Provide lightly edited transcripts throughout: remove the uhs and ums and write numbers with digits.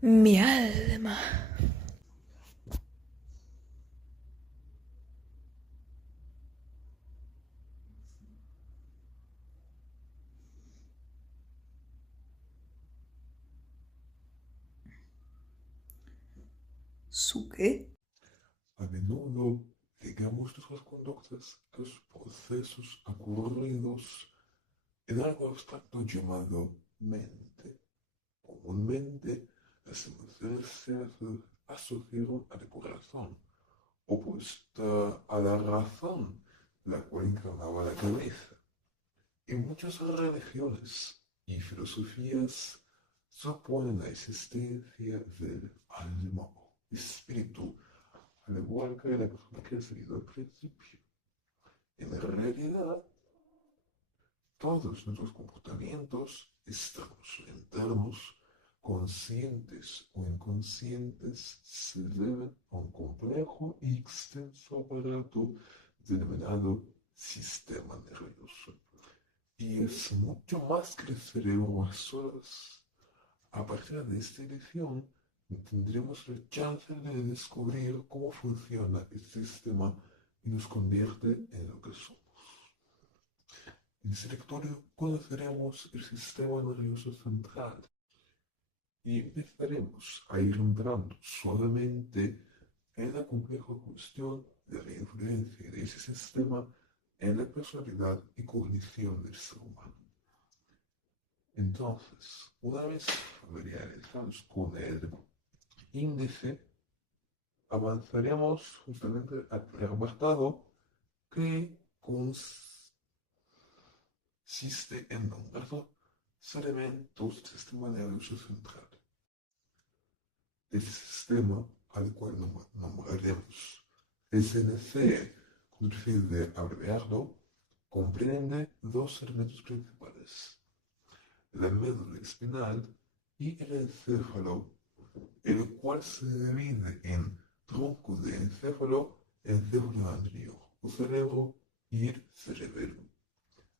Mi alma. ¿Su qué? A menudo ligamos nuestras conductas a los procesos ocurridos en algo abstracto llamado mente. Comúnmente, las emociones se asociaron al corazón, opuesta a la razón, la cual encarnaba la cabeza. En muchas religiones y filosofías suponen la existencia del alma o espíritu, al igual que la persona que ha salido al principio. En realidad, todos nuestros comportamientos, externos o internos, conscientes o inconscientes, se deben a un complejo y extenso aparato denominado sistema nervioso. Y es mucho más que el cerebro a solas. A partir de esta edición, tendremos la chance de descubrir cómo funciona este sistema y nos convierte en lo que somos. En este lectorio conoceremos el sistema nervioso central y empezaremos a ir entrando suavemente en la compleja cuestión de la influencia de ese sistema en la personalidad y cognición del ser humano. Entonces, una vez familiarizados con el índice, avanzaremos justamente al apartado que consiste en nombrar los elementos del sistema nervioso central. Este sistema, al cual nombraremos SNC, con el fin de abreviarlo, comprende dos elementos principales: la médula espinal y el encéfalo, el cual se divide en tronco de encéfalo, encéfalo anterior, o cerebro y el cerebelo.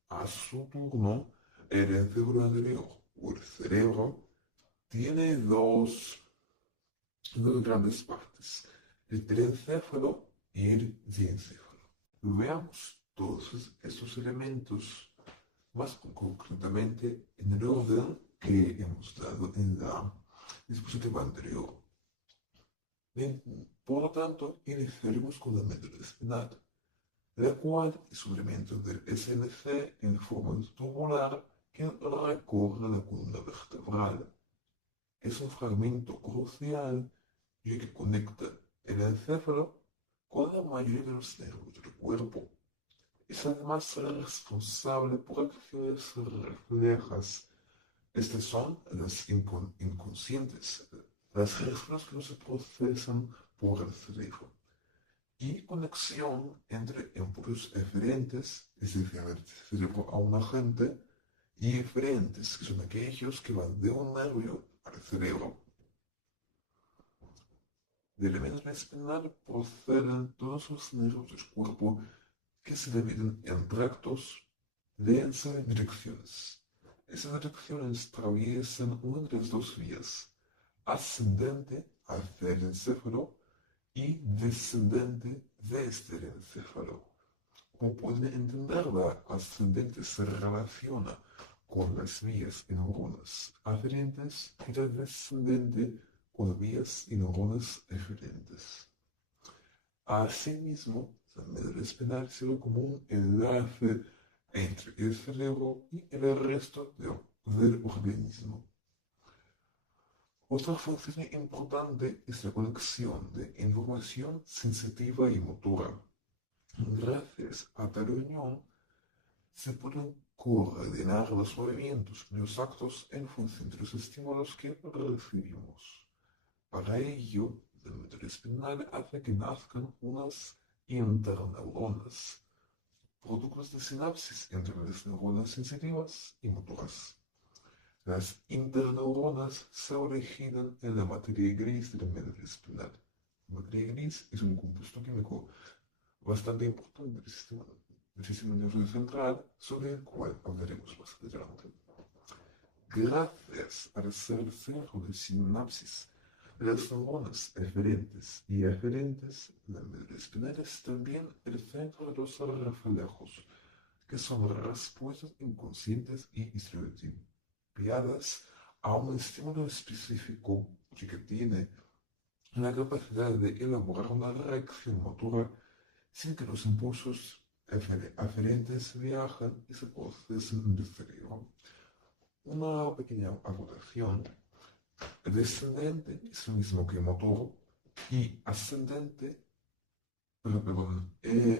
A su turno, el encéfalo anterior o el cerebro tiene dos grandes partes: el telencéfalo y el diencéfalo. Veamos todos estos elementos más concretamente en el orden que hemos dado en la dispositiva anterior. Bien, por lo tanto, iniciaremos con la médula espinal, la cual es un elemento del SNC en forma tubular que recorre la columna vertebral. Es un fragmento crucial ya que conecta el encéfalo con la mayoría de los nervios del cuerpo. Es además responsable por acciones reflejas. Estas son las inconscientes, las reacciones que no se procesan por el cerebro. Y conexión entre impulsos eferentes, es decir, del cerebro a un agente, y eferentes, que son aquellos que van de un nervio al cerebro. Del elemento espinal proceden todos los nervios del cuerpo que se dividen en tractos de 11 direcciones. Esas direcciones atraviesan una de las dos vías, ascendente hacia el encéfalo y descendente desde el encéfalo. Como pueden entender, la ascendente se relaciona con las vías y neuronas aferentes y la descendente con vías y neuronas eferentes. Asimismo, la médula espinal sirve como un enlace entre el cerebro y el resto del organismo. Otra función importante es la conexión de información sensitiva y motora. Gracias a tal unión, se pueden coordinar los movimientos y los actos en función de los estímulos que recibimos. Para ello, la médula espinal hace que nazcan unas interneuronas, productos de sinapsis entre las neuronas sensitivas y motoras. Las interneuronas se originan en la materia gris de la médula espinal. La materia gris es un compuesto químico bastante importante del sistema nervioso central, sobre el cual hablaremos más adelante. gracias al ser centro de sinapsis de las neuronas eferentes y eferentes, la médula espinal es también el centro de los reflejos, que son respuestas inconscientes y estereotipadas a un estímulo específico que tiene la capacidad de elaborar una reacción motora sin que los impulsos aferentes viajen y se procesen en el cerebro. Una pequeña acotación. Descendente es lo mismo que motor y ascendente, perdón,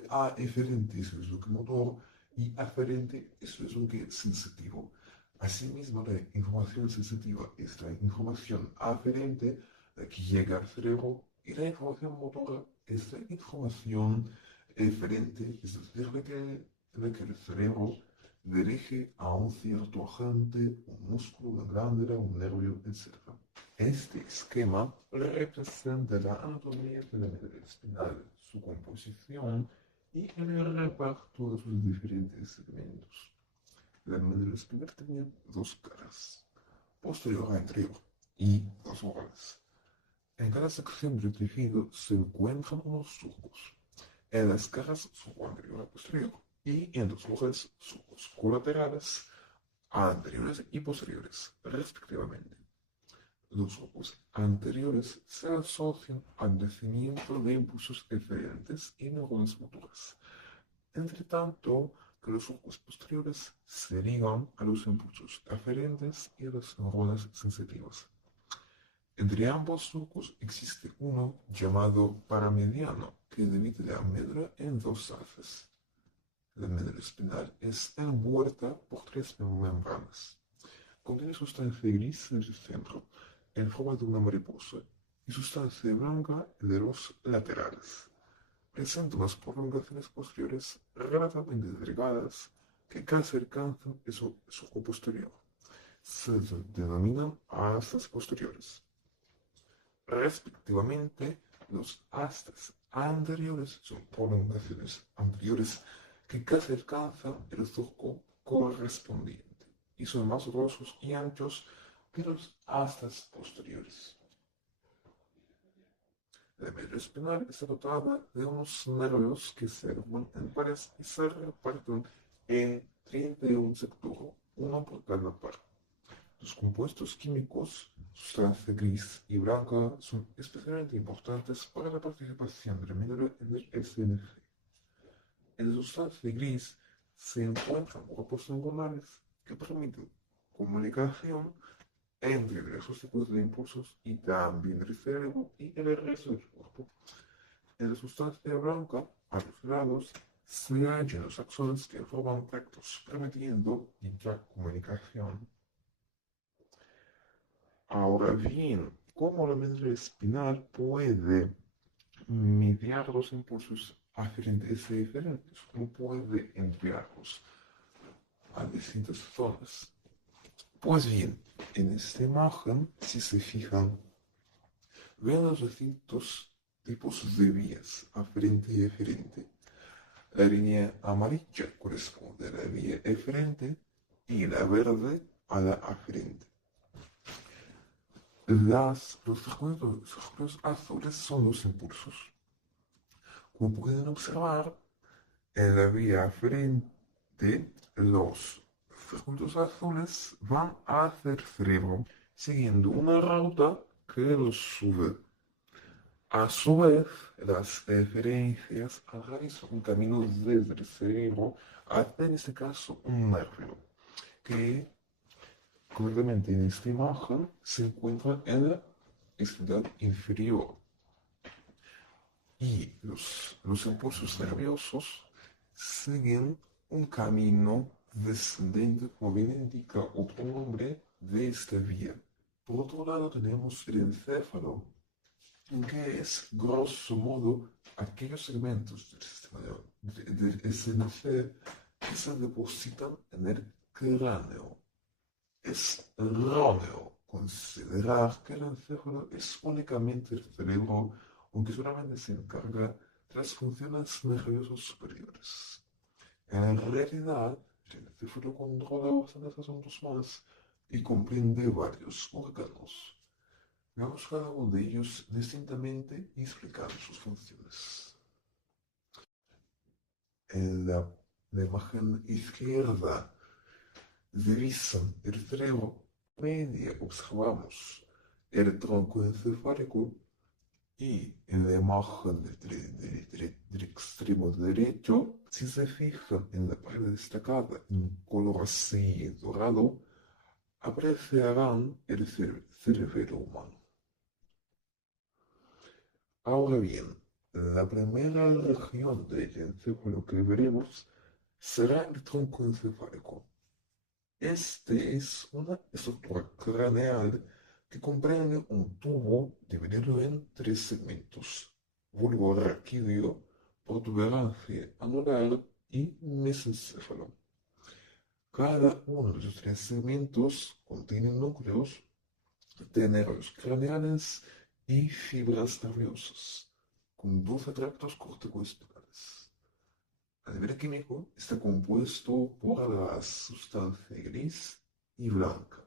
aferente es lo mismo que motor y aferente es lo mismo que sensitivo. Asimismo, la información sensitiva es la información aferente, la que llega al cerebro, y la información motora es la información eferente, es decir, la que el cerebro dirige a un cierto agente, un músculo, una glándula, un nervio, etc. Este esquema representa la anatomía de la médula espinal, su composición y el reparto de sus diferentes segmentos. La médula espinal tenía dos caras, posterior a anterior, y dos órganos. En cada sección del tejido se encuentran unos surcos. En las caras, surco anterior y posterior, y en los órganos, surcos colaterales, anteriores y posteriores, respectivamente. Los surcos anteriores se asocian al nacimiento de impulsos eferentes y neuronas motoras, entre tanto que los surcos posteriores se ligan a los impulsos aferentes y a las neuronas sensitivas. Entre ambos surcos existe uno llamado paramediano que divide la médula en dos haces. La médula espinal es envuelta por tres membranas. Contiene sustancia gris en el centro, en forma de una mariposa, y sustancia blanca de los laterales. Presenta unas prolongaciones posteriores relativamente delgadas que casi alcanzan el surco posterior. Se denominan astas posteriores. Respectivamente, los astas anteriores son prolongaciones anteriores que casi alcanzan el surco correspondiente y son más gruesos y anchos que los astas posteriores. La médula espinal está dotada de unos nervios que se agrupan en pares y se reparten en 31 sectores, uno por cada par. Los compuestos químicos, sustancia gris y blanca, son especialmente importantes para la participación de la médula en el SNC. En la sustancia gris se encuentran grupos neuronales que permiten comunicación entre diversos tipos de impulsos y también el cerebro y el resto del cuerpo. En la sustancia blanca, a los lados, se hallan los axones que forman tractos, permitiendo dicha comunicación. Ahora bien, ¿cómo la médula espinal puede mediar los impulsos aferentes y diferentes? ¿Cómo puede enviarlos a distintas zonas? Pues bien, en esta imagen, si se fijan, ven los distintos tipos de vías, aferente y eferente. La línea amarilla corresponde a la vía eferente y la verde a la aferente. Los círculos azules son los impulsos. Como pueden observar, en la vía aferente, los círculos azules van hacia el cerebro, siguiendo una ruta que los sube. A su vez, las eferencias realizan un camino desde el cerebro hasta, en este caso, un nervio, que concretamente en esta imagen se encuentra en la extremidad inferior. Y los impulsos nerviosos siguen un camino descendente, como bien indica otro nombre de esta vía. Por otro lado, tenemos el encéfalo, que es, grosso modo, aquellos segmentos del sistema del SNC que se depositan en el cráneo. Es erróneo considerar que el encéfalo es únicamente el cerebro, aunque solamente se encarga de las funciones nerviosas superiores. En realidad, el encéfalo controla bastantes asuntos más, y comprende varios órganos. Veamos cada uno de ellos distintamente y explicando sus funciones. En la imagen izquierda divisan el cerebro, media observamos el tronco encefálico y en la imagen del extremo derecho, si se fijan en la parte destacada en color así dorado, apreciarán el cerebro humano. Ahora bien, la primera región del encéfalo que veremos será el tronco encefálico. Este es una estructura craneal que comprende un tubo dividido en tres segmentos: bulbo raquídeo, protuberancia anular y mesencéfalo. Cada uno de los tres segmentos contiene núcleos de nervios craneales y fibras nerviosas, con 12 tractos corticoespinales. A nivel químico, está compuesto por la sustancia gris y blanca.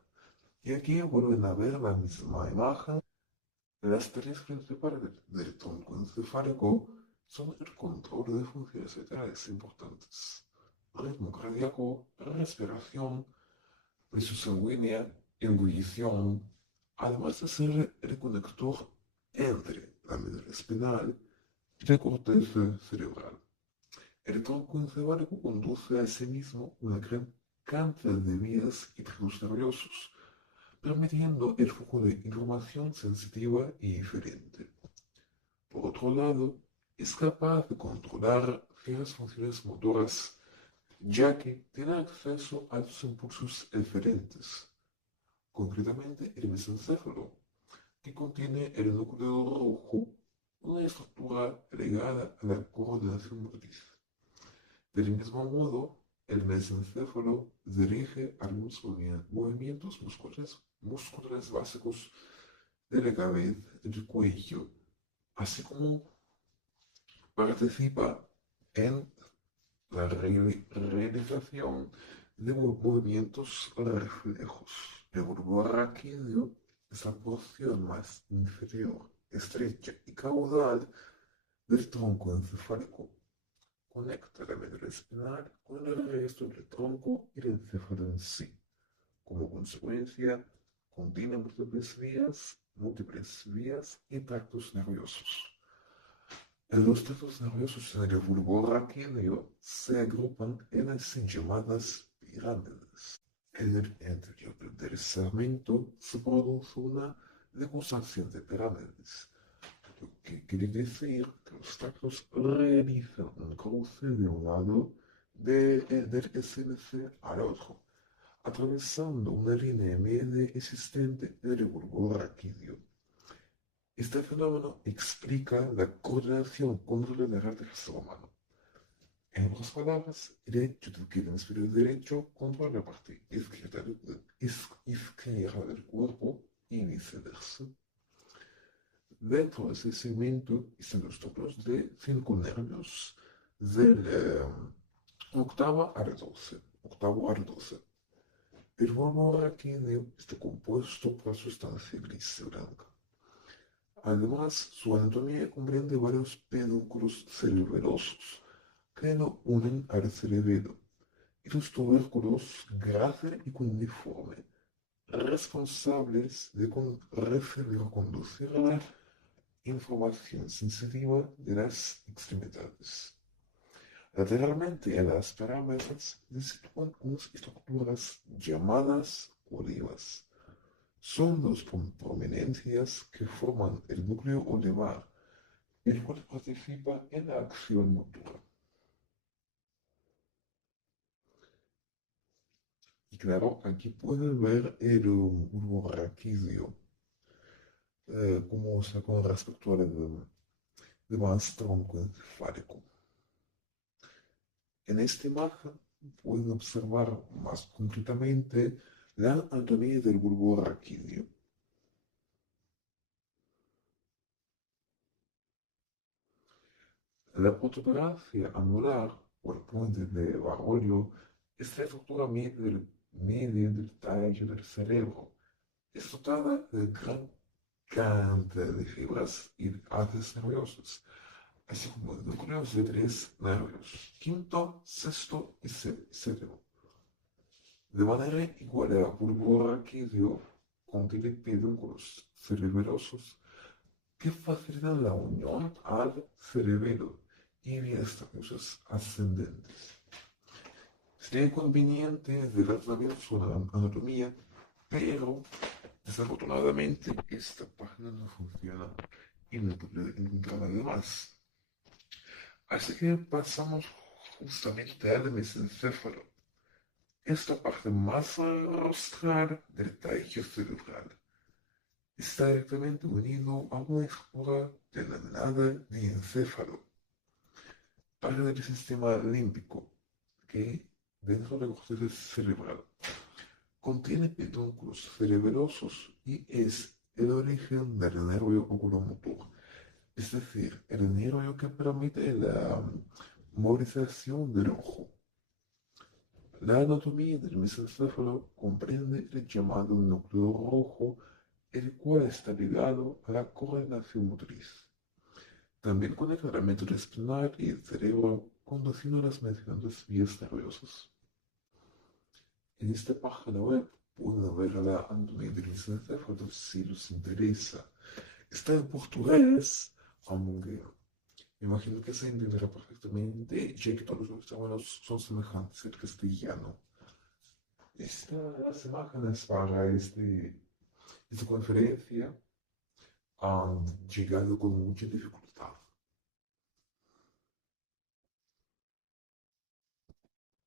Y aquí vuelven a ver la misma imagen. Las tareas principales del tronco encefálico son el control de funciones vitales importantes: ritmo cardíaco, respiración, presión sanguínea, ebullición, además de ser el conector entre la médula espinal y la corteza cerebral. El tronco encefálico conduce a sí mismo una gran cantidad de vías y tractos nerviosos, permitiendo el flujo de información sensitiva y diferente. Por otro lado, es capaz de controlar ciertas funciones motoras, ya que tiene acceso a los impulsos eferentes, concretamente el mesencéfalo, que contiene el núcleo rojo, una estructura ligada a la coordinación motriz. Del mismo modo, el mesencéfalo dirige algunos movimientos musculares básicos de la cabeza y del cuello, así como participa en la realización de movimientos reflejos. El bulbo raquídeo es la porción más inferior, estrecha y caudal del tronco encefálico. Conecta la médula espinal con el resto del tronco y el encéfalo en sí. Como consecuencia, contiene múltiples vías y tractos nerviosos. Los tractos nerviosos en el bulbo raquídeo se agrupan en las llamadas pirámides. En el interior del segmento se produce una degustación de pirámides, lo que quiere decir que los tractos realizan un cruce de un lado del SLC al otro, atravesando una línea media existente en el bulbo raquídeo. Este fenómeno explica la coordinación contralateral del ser humano. En otras palabras, el hecho de que el hemisferio derecho controla la parte izquierda del cuerpo y viceversa. Dentro de ese segmento están los topos de 5 nervios del octavo al 12. El bulbo raquídeo está compuesto por sustancia gris y blanca. Además, su anatomía comprende varios pedúnculos cerebelosos que lo unen al cerebelo, y los tubérculos grave y cuneiforme, responsables de recibir o conducir la información sensitiva de las extremidades. Lateralmente en las pirámides se sitúan unas estructuras llamadas olivas. Son dos prominencias que forman el núcleo olivar, el cual participa en la acción motora. Y claro, aquí pueden ver el bulbo raquídeo, cómo está con respecto al demás tronco encefálico. En esta imagen pueden observar más concretamente la anatomía del bulbo raquídeo. La protuberancia anular o el puente de Barolio es la estructura media del media del tallo del cerebro. Es dotada de gran cantidad de fibras y haces nerviosas, así como de núcleos de tres nervios, quinto, sexto y séptimo. De manera igual a la púrpura que dio contiene pedúnculos cerebelosos que facilitan la unión al cerebelo y vías nerviosas ascendentes. Sería conveniente ver también su anatomía, pero desafortunadamente esta página no funciona y no puede encontrar nada más. Así que pasamos justamente al mesencéfalo, esta parte más rostral del tallo cerebral. Está directamente unido a una estructura denominada diencéfalo, parte del sistema límbico, que dentro del córtex cerebral contiene pedúnculos cerebelosos y es el origen del nervio oculomotor, es decir, el nervio que permite la movilización del ojo. La anatomía del mesencéfalo comprende el llamado núcleo rojo, el cual está ligado a la coordinación motriz. También conecta la médula espinal y el cerebro, conduciendo a las mencionadas vías nerviosas. En esta página web pueden ver la anatomía del mesencéfalo si les interesa. Está en portugués, aunque me imagino que se entenderá perfectamente, ya que todos los exámenes son semejantes al castellano. Estas imágenes para esta conferencia han llegado con mucha dificultad.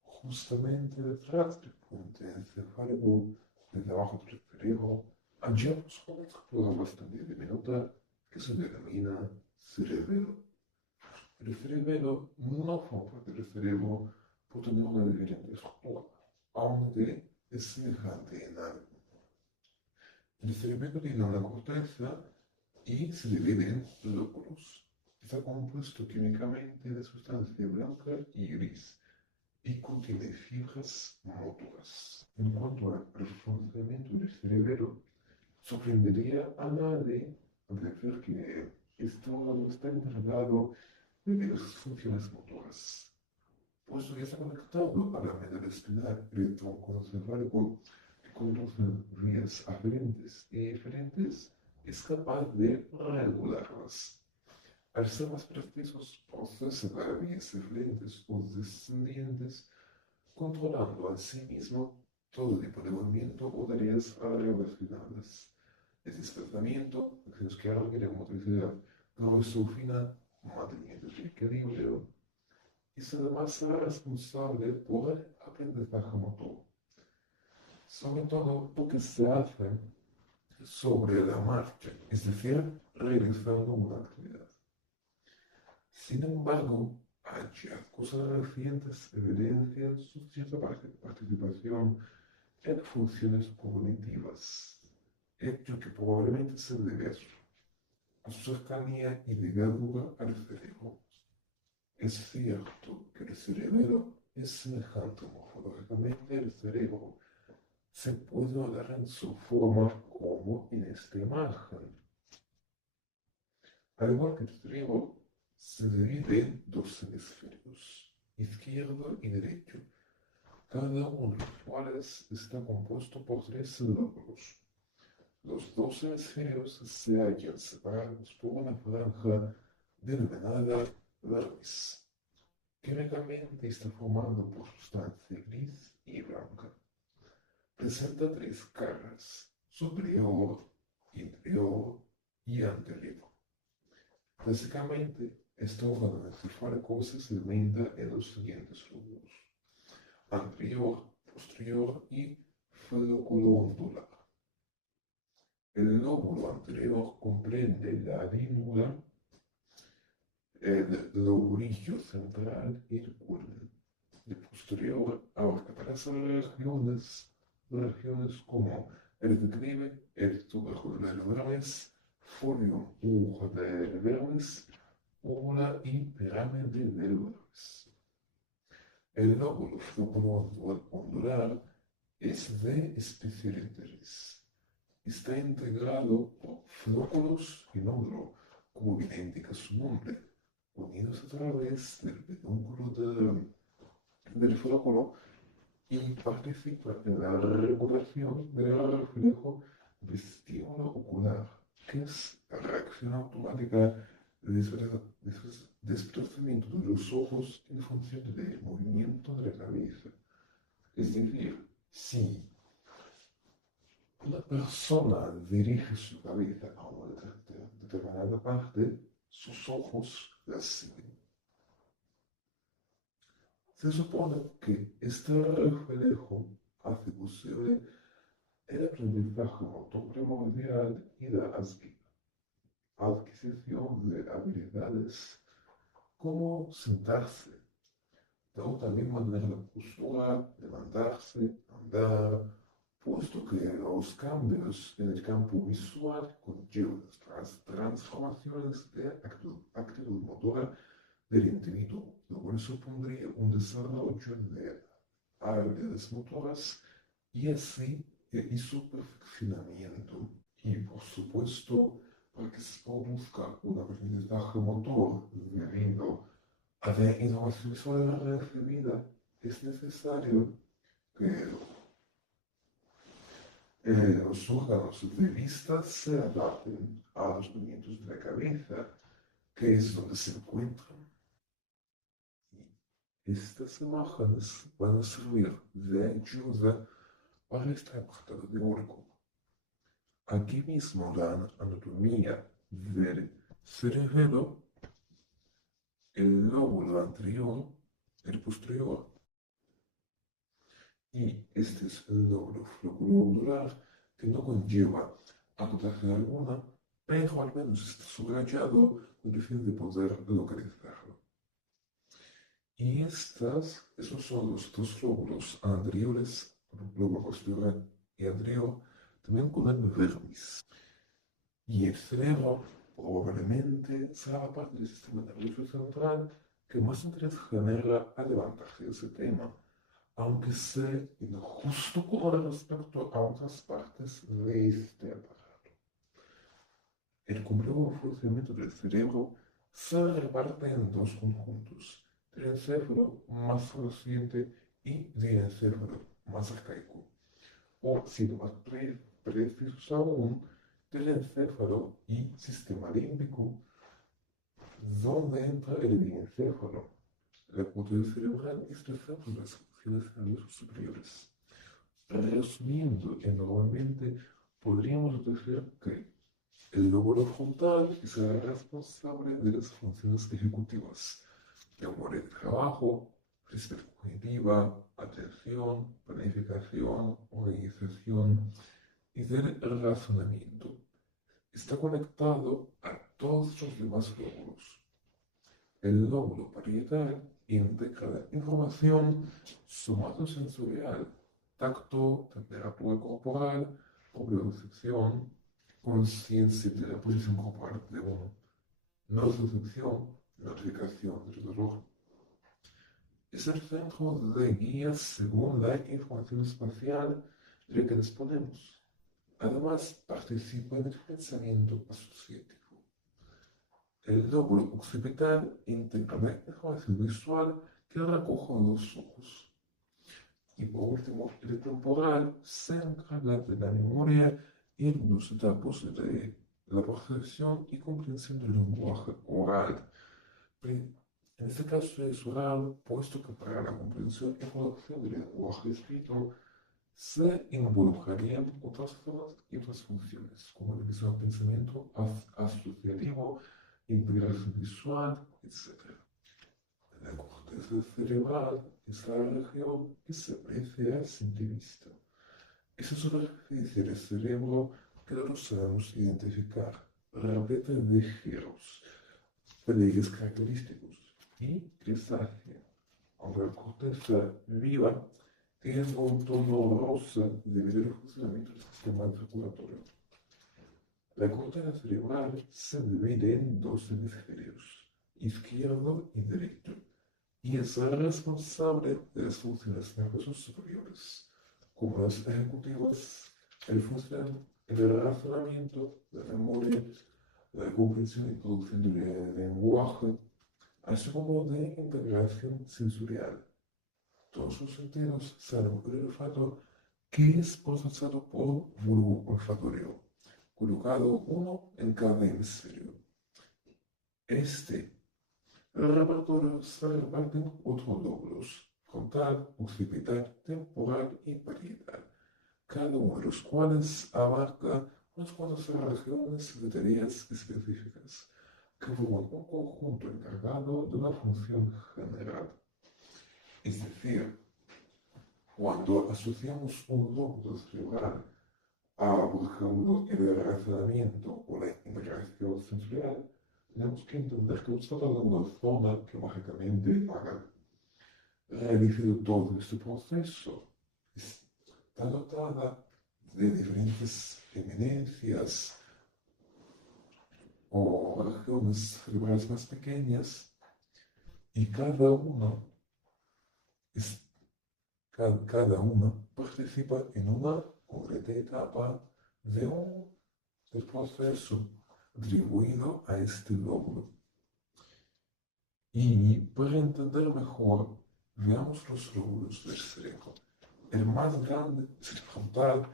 Justamente detrás del puente encefálico, debajo del cerebro, hallamos una estructura bastante diminuta que se denomina cerebelo. El cerebelo no forma parte del cerebro por tener una diferente estructura, aunque es semejante en algo. El cerebelo tiene una corteza y se divide en lóbulos. Está compuesto químicamente de sustancia blanca y gris y contiene fibras motoras. En cuanto al funcionamiento del cerebelo, sorprendería a nadie al decir que este órgano está encargado de diversas funciones motoras, puesto que está conectado a la médula espinal y el tronco encefálico que conducen vías aferentes y eferentes, es capaz de regularlas. Al ser más precisos, procesa las vías eferentes o descendientes, controlando a sí mismo todo tipo de movimiento o tareas relacionadas. El desplazamiento, acciones que requieren motricidad, grueso fina, mantenimiento de equilibrio, es además responsable por el aprendizaje motor, sobre todo porque se hace sobre la marcha, es decir, realizando una actividad. Sin embargo, hallazgos recientes evidencian su cierta participación en funciones cognitivas, hecho que probablemente se debe a su cercanía y ligadura al cerebro. Es cierto que el cerebelo es semejante morfológicamente al cerebro. Se puede hablar en su forma como en esta imagen. Al igual que el cerebro, se divide en dos hemisferios, izquierdo y derecho, cada uno de los cuales está compuesto por tres lóbulos. Los dos hemisferios se hallan separados por una franja denominada vermis. Químicamente está formado por sustancia gris y blanca. Presenta tres caras: superior, inferior y anterior. Básicamente, este órgano encefálico se segmenta en los siguientes lóbulos: anterior, posterior y folículo-ondular. El lóbulo anterior comprende la língula, el lobulillo central y el culmen. El posterior abarca las regiones como el declive, el tuberculo del vermis, folio u del vermis, úvula y pirámide del vermis. El lóbulo ondular es de especial interés. Está integrado por flóculos y nódulo, como bien indica su nombre, unidos a través del pedúnculo del flóculo y participa en la regulación del reflejo de estímulo ocular, que es la reacción automática de desplazamiento de los ojos en función del movimiento de la cabeza. Es decir, si una persona dirige su cabeza a una determinada parte, sus ojos la siguen. Se supone que este reflejo hace posible el aprendizaje motor primordial y la adquisición de habilidades como sentarse, de también mantener la postura, levantarse, andar, puesto que los cambios en el campo visual conllevan las transformaciones de actitud motora del individuo, lo cual supondría un desarrollo de habilidades motoras y así y su perfeccionamiento. Y por supuesto, para que se produzca un aprendizaje motor debido a la innovación visual recibida, es necesario que los órganos de vista se adapten a los movimientos de la cabeza, que es donde se encuentran. Y estas imágenes van a servir de ayuda para esta parte teórico. Aquí mismo la anatomía del cerebro, el lóbulo anterior, el posterior, y este es el lóbulo flóculo que no conlleva acotación alguna, pero al menos está subrayado con el fin de poder localizarlo. Y esos son los dos lóbulos anteriores, lóbulo posterior y anterior, también con el vermis. Y el cerebro probablemente será la parte del sistema nervioso central que más interés genera al levantarse de ese tema, aunque sé injusto con respecto a otras partes de este aparato. El complejo funcionamiento del cerebro se reparte en dos conjuntos, del encéfalo más reciente y del encéfalo más arcaico, o siendo más precisos aún, del encéfalo y sistema límbico, donde entra el diencéfalo, la corteza cerebral es el centro de las funciones nerviosas superiores. Resumiendo enormemente, podríamos decir que el lóbulo frontal es el responsable de las funciones ejecutivas, memoria de trabajo, respuesta cognitiva, atención, planificación, organización y del razonamiento. Está conectado a todos los demás lóbulos. El lóbulo parietal integra la información somatosensorial, tacto, temperatura corporal, propiocepción, conciencia de la posición corporal de uno, nocicepción, notificación del dolor. Es el centro de guías según la información espacial de la que disponemos. Además, participa en el pensamiento asociativo. El lóbulo occipital integra la información visual que recogen los ojos. Y por último, el temporal se encarga de la memoria y los datos de la percepción y comprensión del lenguaje oral. En este caso es oral, puesto que para la comprensión y producción del lenguaje escrito se involucrarían otras zonas y otras funciones, como el visual pensamiento asociativo, integración visual, etc. La corteza cerebral es la región que se aprecia a simple vista. Esa superficie del cerebro que no sabemos identificar, repleta de giros, pliegues característicos y grisácea, aunque la corteza viva tiene un tono rosa debido al funcionamiento del sistema circulatorio. La corteza cerebral se divide en dos hemisferios, izquierdo y derecho, y es responsable de las funciones nerviosas superiores. como los ejecutivos, el razonamiento, la memoria, la comprensión y producción del lenguaje, así como de integración sensorial. Todos los sentidos salen por el olfato, que es procesado por bulbo olfatorio, colocado uno en cada hemisferio. Este repertorio se reparte en 8 lóbulos: frontal, occipital, temporal y parietal, cada uno de los cuales abarca unas cuantas regiones de tareas específicas que forman un conjunto encargado de una función general. Es decir, cuando asociamos un lóbulo cerebral a, por ejemplo, el razonamiento o la integración sensorial, tenemos que entender que se trata de una zona que mágicamente haga realizado todo este proceso. Está dotada de diferentes eminencias o regiones cerebrales más pequeñas, y cada una participa en una concreta etapa del proceso atribuido a este lóbulo. Y para entender mejor, veamos los lóbulos del cerebro. El más grande es el frontal,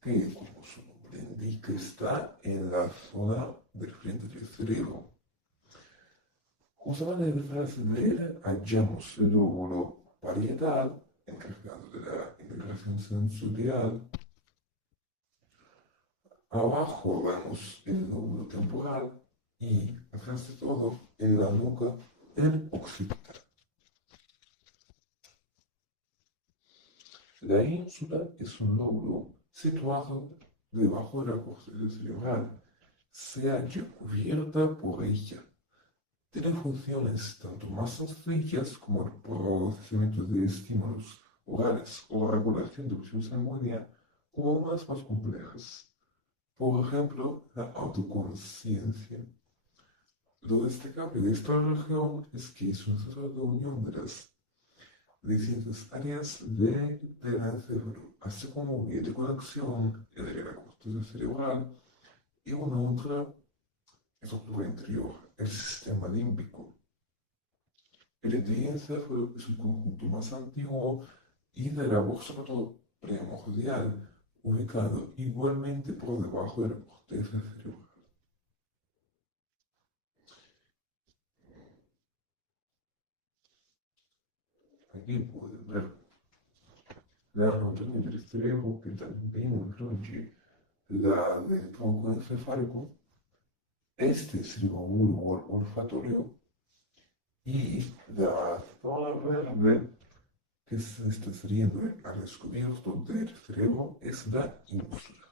que, como su nombre indica, está en la zona del frente del cerebro. Justamente detrás de él hallamos el lóbulo parietal, encargado de la integración sensorial. Abajo vemos el lóbulo temporal y, atrás de todo, en la nuca, el occipital. La ínsula es un lóbulo situado debajo de la corteza cerebral. Se halla cubierta por ella. Tiene funciones tanto más sencillas como el procesamiento de estímulos orales o regulación de presión sanguínea, como unas más complejas. Por ejemplo, la autoconciencia. Lo destacable de esta región es que es un centro de unión de las distintas áreas del encéfalo, así como vía de conexión entre la corteza cerebral y una otra estructura interior, el sistema límbico. El diencéfalo es un conjunto más antiguo y de labor sobre todo primordial, ubicado igualmente por debajo de la corteza cerebral. Aquí pueden ver la anatomía del cerebro, que también incluye la del tronco encefálico. Este es el bulbo olfatorio, y la zona verde que se está saliendo al descubierto del cerebro es la ínsula.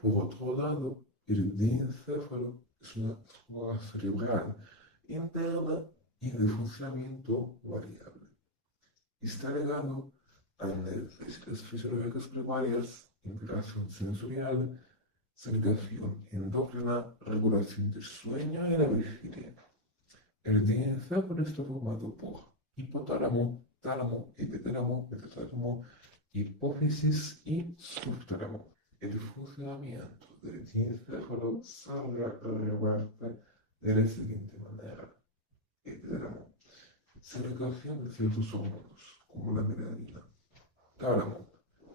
Por otro lado, el diencéfalo es una zona cerebral interna y de funcionamiento variable. Está ligado a necesidades fisiológicas primarias, integración sensorial, segregación endocrina, regulación del sueño y la vigilia. El diencéfalo está formado por hipotálamo, tálamo, epitálamo, metatálamo, hipófisis y subtálamo. El funcionamiento del diencéfalo se reparten de la siguiente manera: epitálamo, segregación de ciertos hormonas, como la melanina; tálamo,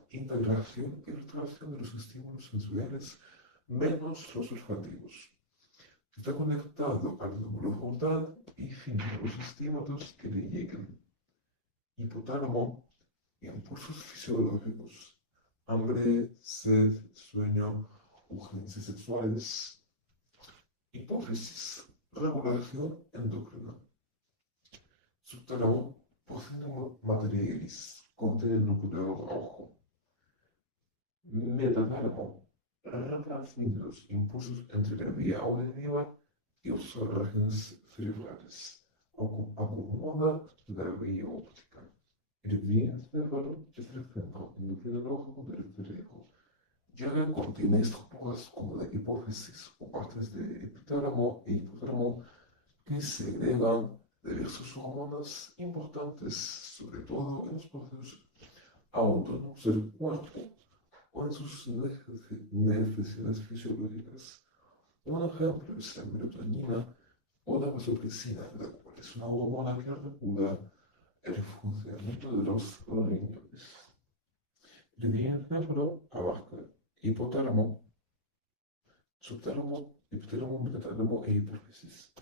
integración y filtración de los estímulos sensoriales menos los olfativos. Está conectado al lóbulo frontal y filtra los estímulos que le llegan. Hipotálamo, impulsos fisiológicos: hambre, sed, sueño, urgencias sexuales. Hipófisis, regulación endocrina. Subtálamo, porcino materialis, contiene el núcleo rojo. Metatálamo, retransmite los impulsos entre la vía auditiva y otras regiones cerebrales. Acomoda la vía óptica. El diencéfalo es el centro endocrinológico del cerebro, ya que contiene estructuras como la hipófisis o partes del epitálamo e hipotálamo que segregan diversas hormonas importantes, sobre todo en los procesos autónomos del cuerpo o en sus necesidades fisiológicas. Un ejemplo es la melatonina o la vasopresina, la cual es una hormona que regula el funcionamiento de los riñones. El diafragma abarca hipotálamo, subtálamo, hipotálamo, metátálamo e hipófisis.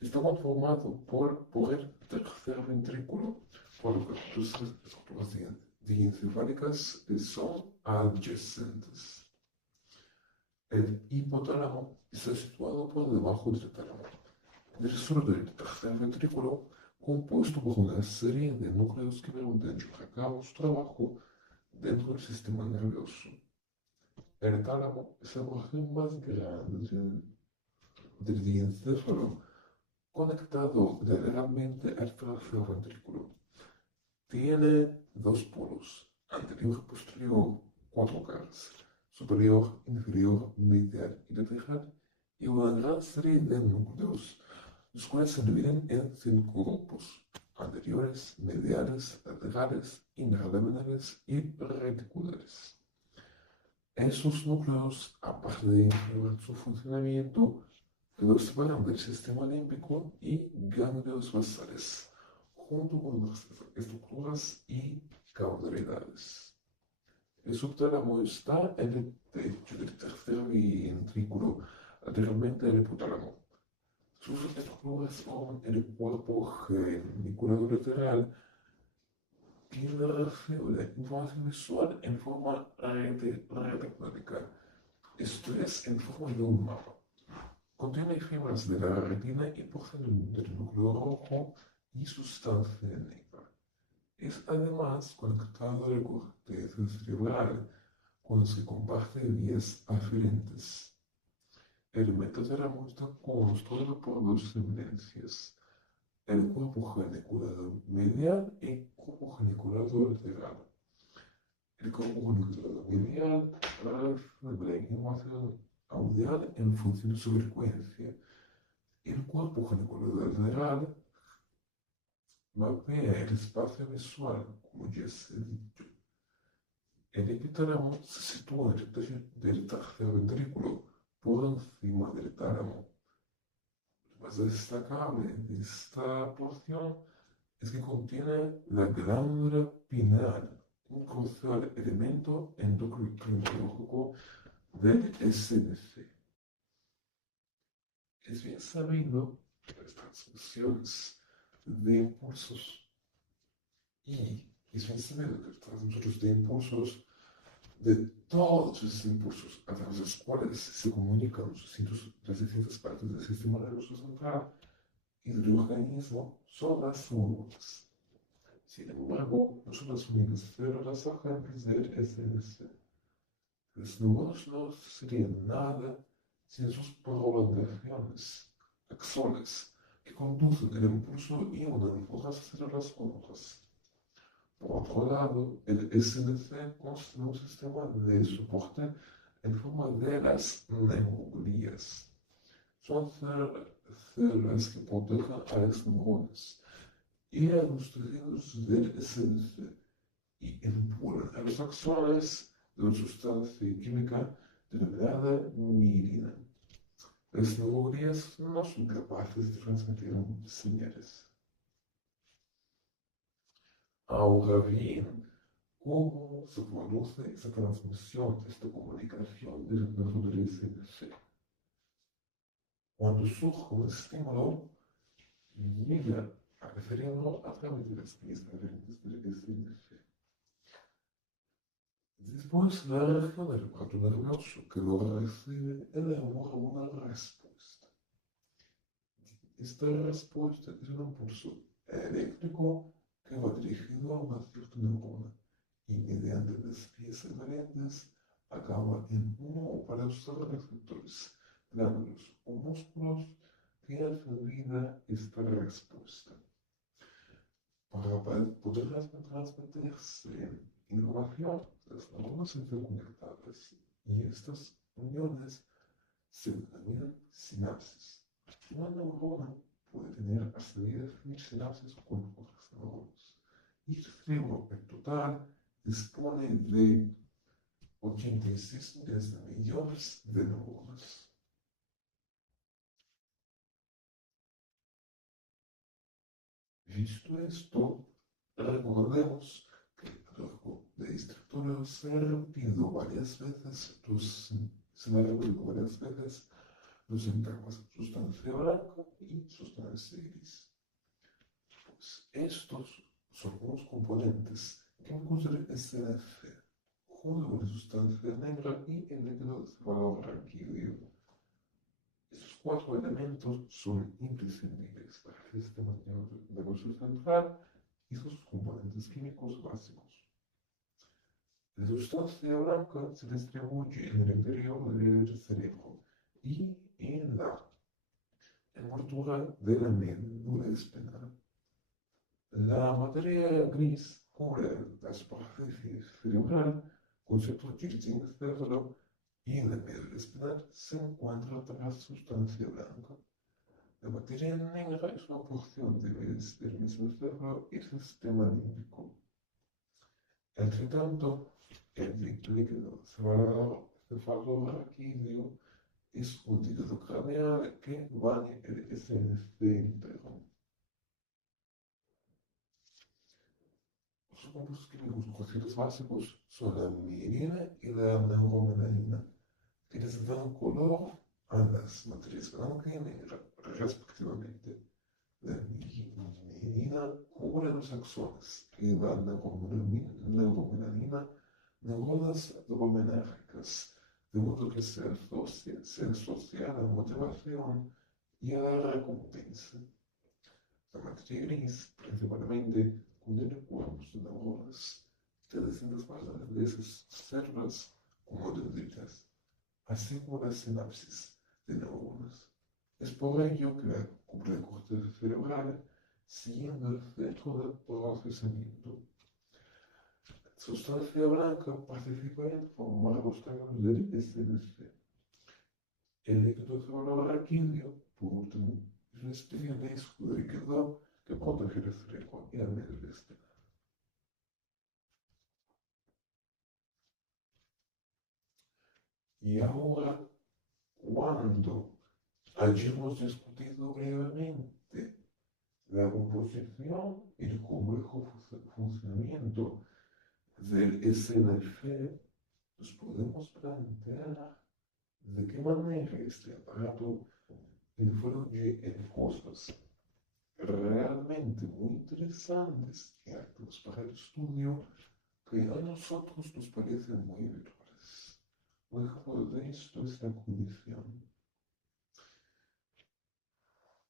Está conformado por el tercer ventrículo, por lo que sus estructuras diencefálicas son adyacentes. El hipotálamo está situado por debajo del tálamo. El suelo del tercer ventrículo, compuesto por una serie de núcleos que permiten llevar a cabo su trabajo dentro del sistema nervioso. El tálamo es la porción más grande del diencéfalo, conectado lateralmente al tercer ventrículo. Tiene dos polos, anterior y posterior, cuatro caras, superior, inferior, medial y lateral, y una gran serie de núcleos, los cuales se dividen en 5 grupos: anteriores, mediales, laterales, interlaminares y reticulares. Esos núcleos, aparte de influir su funcionamiento, los separan del sistema límbico y ganglios basales, junto con las estructuras y caudalidades. El subtálamo está en el techo del tercer ventrículo, lateralmente del hipotálamo. Sus estructuras forman el cuerpo geniculado lateral, que recibe la información visual en forma retectónica, esto es, en forma de un mapa. Contiene fibras de la retina y porción del núcleo rojo y sustancia negra. Es además conectado al corteza cerebral, con los que comparte vías aferentes. El metátálamo está construido por dos eminencias: el cuerpo geniculado medial y el cuerpo geniculado lateral. El cuerpo geniculado medial recibe la información audial en función de su frecuencia. El cuerpo geniculado lateral mapea el espacio visual, como ya se ha dicho. El epitálamo se sitúa en el techo del tercer ventrículo, por encima del tálamo. Lo más destacable de esta porción es que contiene la glándula pineal, un crucial elemento endocrinológico del SNC. Es bien sabido que las transmisiones de impulsos y es bien sabido que los transmisores de impulsos, de todos esos impulsos a través de los cuales se comunican las distintas partes del sistema nervioso central y del organismo, son las neuronas. Sin embargo, no son las únicas células agentes del SNC. Las neuronas no serían nada sin sus prolongaciones, axones, que conducen el impulso y unen otras células con otras. Por otro lado, el SNC consta de un sistema de soporte en forma de las neuroglías. Son células que protegen a las neuronas y a los tejidos del SNC y empujan a los axones de una sustancia química denominada mielina. Las neuroglías no son capaces de transmitir señales. Ahora bien, ¿cómo se produce esa transmisión, esta comunicación del nervio del SNC? Cuando surge un estímulo, llega al cerebro a través de las vías aferentes del SNC. Después, la región del aparato nervioso que lo recibe elabora una respuesta. Esta respuesta es un impulso eléctrico que va dirigido a una cierta neurona y mediante las vías aferentes acaba en uno o varios receptores, glándulos o músculos que hacen esta respuesta. Para poder transmitirse información, las neuronas están conectadas y estas uniones se denominan sinapsis. Una neurona puede tener hasta 10.000 sinapsis con otras neuronas y el cerebro en total dispone de 86 millones de neuronas. Visto esto, recordemos que a lo largo de este estudio se ha repetido varias veces los encargos de sustancia blanca y sustancia gris. Pues estos son unos componentes químicos del SNF, junto con la sustancia negra y el líquido cefalorraquídeo. Estos cuatro elementos son imprescindibles para el sistema nervioso central y sus componentes químicos básicos. La sustancia blanca se distribuye en el interior del cerebro y en la envoltura de la médula espinal. La materia gris cubre la superficie cerebral, constituye el cerebro y en la médula espinal se encuentra la sustancia blanca. La materia negra es una porción del mismo cerebro y sistema límbico. Entre tanto, el líquido cefalorraquídeo es un líquido craneal que baña el SNC interno. Los compuestos químicos conocidos básicos son la mielina y la neuromelanina, que les dan color a las materias blanca y negra, respectivamente. La mielina cubre los axones y la neuromelanina neuronas dopaminérgicas, de modo que se asocia a la motivación y a la recompensa. La materia gris, principalmente, contiene cuerpos de neuronas de distintas partes de esas células como dendritas, así como las sinapsis de neuronas. Es por ello que la cubre la corteza cerebral siguiendo el centro del procesamiento. La sustancia blanca participa en formar los términos del SNC. El líquido cefalorraquídeo, por último, es una especie de escudo líquido que protege el cerebro y la médula espinal. Y ahora, cuando hayamos discutido brevemente la composición y el complejo funcionamiento del SNF, nos podemos plantear de qué manera este aparato influye en cosas realmente muy interesantes y activos para el estudio que a nosotros nos parecen muy habituales. Un ejemplo de esto es la cognición.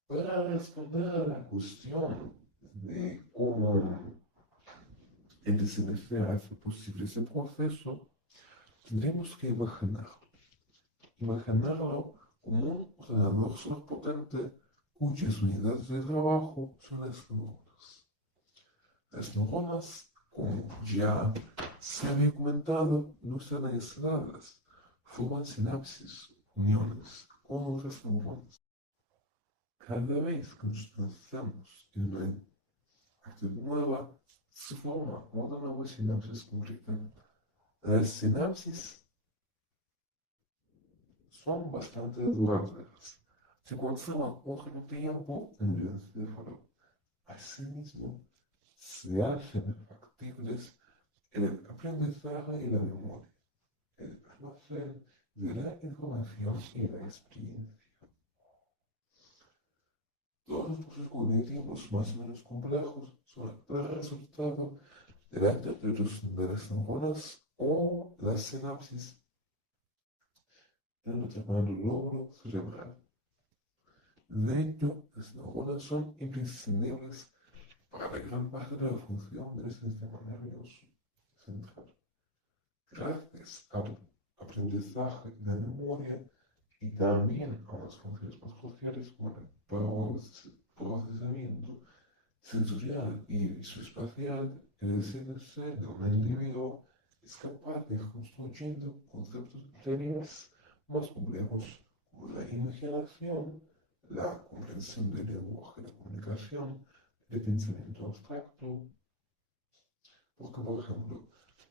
Para responder a la cuestión de cómo el SNF hace posible ese proceso, tendremos que imaginarlo como un ordenador superpotente cuyas unidades de trabajo son las neuronas. Las neuronas, como ya se había comentado, no están aisladas, forman sinapsis, uniones con otras neuronas. Cada vez que nos pensamos en una actividad nueva, se forma una nueva sinapsis concreta. Las sinapsis son bastante duraderas. Se conservan por el tiempo en el encéfalo. Asimismo, se hacen factibles el aprendizaje y la memoria, el almacén de la información y la experiencia. Todos los procesos cognitivos más o menos complejos son el resultado de la actitud de las neuronas o las sinapsis en un determinado lóbulo cerebral. De hecho, las neuronas son imprescindibles para la gran parte de la función del sistema nervioso central. Gracias al aprendizaje y la memoria, y también a las funciones más cruciales como el procesamiento sensorial y visoespacial, el SNC de un individuo es capaz de ir construyendo conceptos y teorías más complejos como la imaginación, la comprensión del lenguaje, la comunicación, el pensamiento abstracto. Porque, por ejemplo,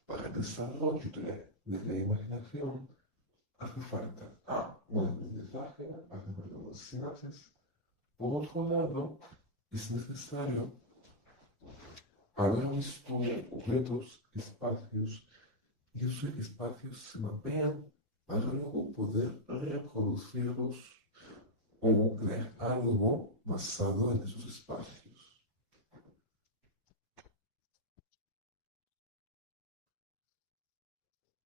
Para el desarrollo de la imaginación hace falta un aprendizaje, hace falta unas sinapsis. Por otro lado, es necesario haber visto objetos, espacios, y esos espacios se mapean para luego poder reproducirlos o crear algo basado en esos espacios.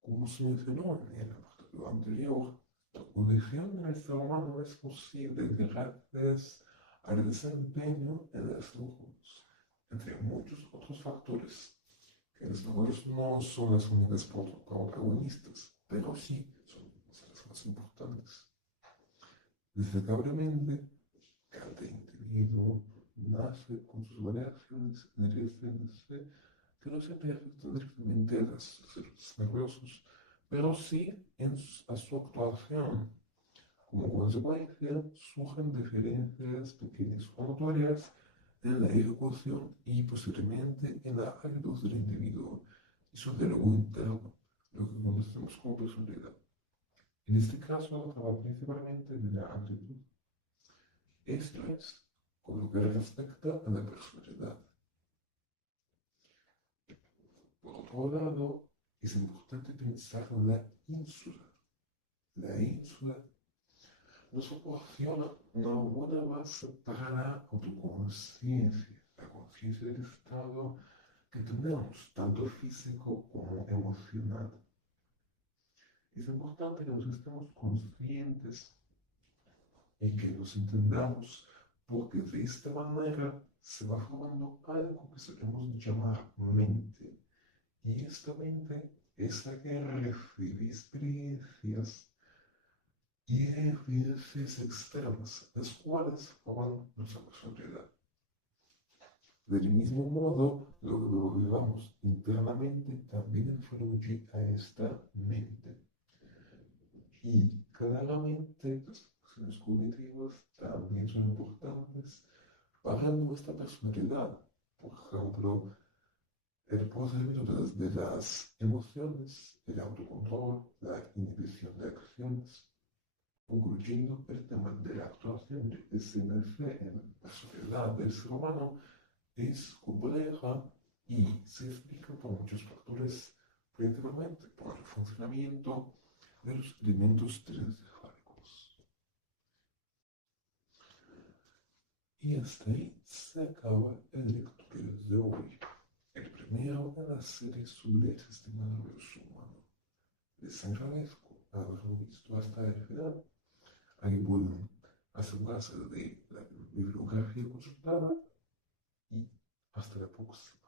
Como se mencionó en el apartado anterior, la condición del ser humano es posible gracias al desempeño en las lujos, entre muchos otros factores, que desde luego no son las únicas protagonistas, pero sí son las más importantes. Destacablemente, cada individuo nace con sus variaciones en el SNC que no se afectan directamente a los células nerviosos, pero sí a su actuación. Como consecuencia, surgen diferencias pequeñas o notorias en la ejecución y posiblemente en la actitud del individuo y su diálogo interno, lo que conocemos como personalidad. En este caso, trata principalmente de la actitud. Esto es con lo que respecta a la personalidad. Por otro lado, es importante pensar en la ínsula. La ínsula nos proporciona una buena base para la autoconciencia, la conciencia del estado que tenemos, tanto físico como emocional. Es importante que nos estemos conscientes y que nos entendamos, porque de esta manera se va formando algo que solemos llamar mente. Y esta mente es la que recibe experiencias y experiencias externas, las cuales forman nuestra personalidad. Del mismo modo, lo que vivamos internamente también influye a esta mente. Y claramente las acciones cognitivas también son importantes para nuestra personalidad. Por ejemplo, el procesamiento de las emociones, el autocontrol, la inhibición de acciones, concluyendo el tema de la actuación de SNF en la personalidad del ser humano es compleja y se explica por muchos factores, principalmente por el funcionamiento de los elementos trencefálicos. Y hasta ahí se acaba el lectura de hoy. El primero en la serie sobre el sistema nervioso humano. Les agradezco haberlo visto hasta el final. Ahí pueden asegurarse de la bibliografía consultada y hasta la próxima.